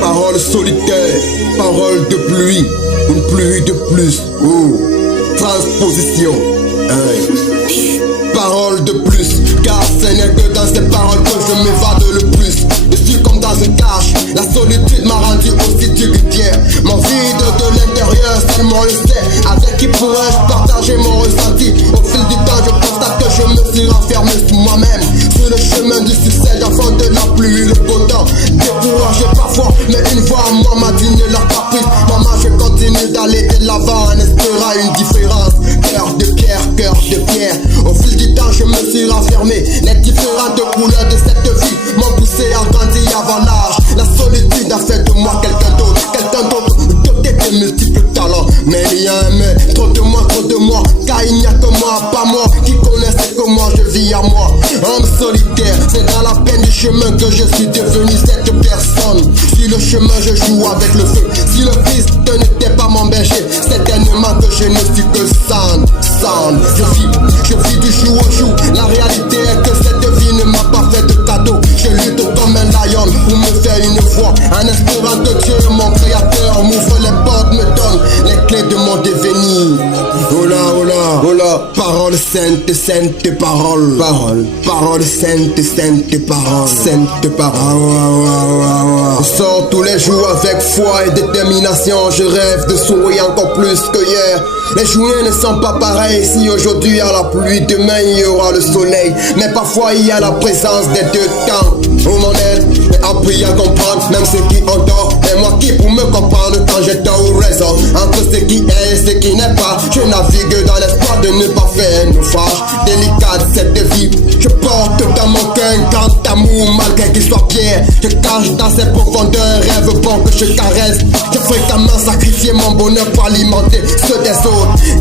Parole solitaire, parole de pluie, une pluie de plus. Transposition. Parole de plus, car ce n'est que dans ces paroles que je m'évade le plus. Je suis comme dans un cache, la solitude m'a rendu aussi tributaire. Mon vide de l'intérieur, seulement le sait. Avec qui pourrais-je partager mon ressenti? Au fil du temps, je constate que je me suis renfermé sur moi-même. Sur le chemin du succès, j'affronte de la pluie, le beau temps. Découragé parfois, mais une voix à moi m'a dit ne l'a pas prise. Maman, je continue d'aller de l'avant en espérant une différence. Cœur de pierre, cœur de pierre. Au fil du temps, je me suis renfermé. Les différentes couleurs de cette vie m'ont poussé à grandir avant l'âge. La solitude a fait de moi quelqu'un d'autre, doté de multiples talents. Mais il y a un mais, trop de moi, car il n'y a que moi, pas moi, qui connaissait que moi, je vis à moi. Homme solitaire, c'est dans la peine du chemin que je suis devenu cette personne. Sur le chemin, je joue avec le feu. Si le Christ n'était pas mon berger, certainement que je ne suis que Sand. Je vis du jour au jour. La réalité est que cette vie ne m'a pas fait de cadeau. Je lutte comme un lion pour me faire une voix. En espérant que Dieu, mon créateur, m'ouvre les portes, me donne les clés de mon devenir. Oh là, oh là, oh là. Parole sainte, sainte parole. Parole sainte, sainte parole. Sainte parole. Je sors tous les jours avec foi et détermination. Je rêve de sourire encore plus que hier. Les journées ne sont pas pareilles. Si aujourd'hui il y a la pluie, demain il y aura le soleil. Mais parfois il y a la présence des deux temps. Oh mon aide, j'ai appris à comprendre, même ceux qui endorment. Et moi qui pour me comprendre quand j'ai tort ou raison. Entre ce qui est et ce qui n'est pas, je navigue dans l'espoir de ne pas faire naufrage. Délicate cette vie, je porte dans mon cœur un grand amour malgré qu'il soit pierre. Je cache dans ses profondeurs un rêve bon que je caresse. J'ai fréquemment sacrifié mon bonheur pour alimenter ceux des autres.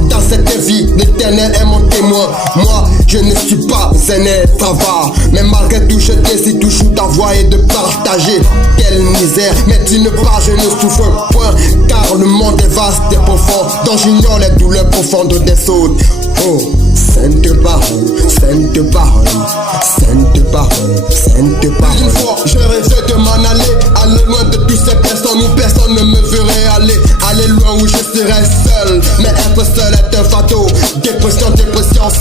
Dans cette vie, l'éternel est mon témoin. Moi, je ne suis pas un être avare, mais malgré tout, je décide toujours d'avoir et de partager. Quelle misère, mais d'une part, je ne souffre point, car le monde est vaste et profond, dont j'ignore les douleurs profondes des autres. Oh, sainte parole, sainte parole, sainte parole, sainte parole. Une fois, je rêvais de m'en aller loin de toutes ces personnes où personne ne me verrait aller loin où je serais seul. Mais être seul est un fardeau. Dépression,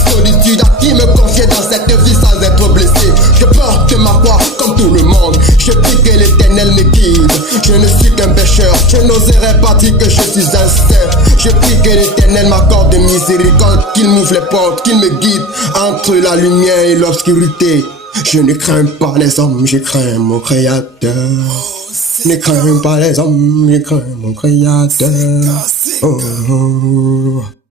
solitude. À qui me confier dans cette vie sans être blessé? Je porte ma croix comme tout le monde. Je prie que l'éternel me guide. Je ne suis qu'un pécheur. Je n'oserais pas dire que je suis un saint. Je prie que l'éternel m'accorde miséricorde, qu'il m'ouvre les portes, qu'il me guide entre la lumière et l'obscurité. Je ne crains pas les hommes, je crains mon créateur. Ne crains pas les hommes, je crains mon créateur. Oh, oh, oh.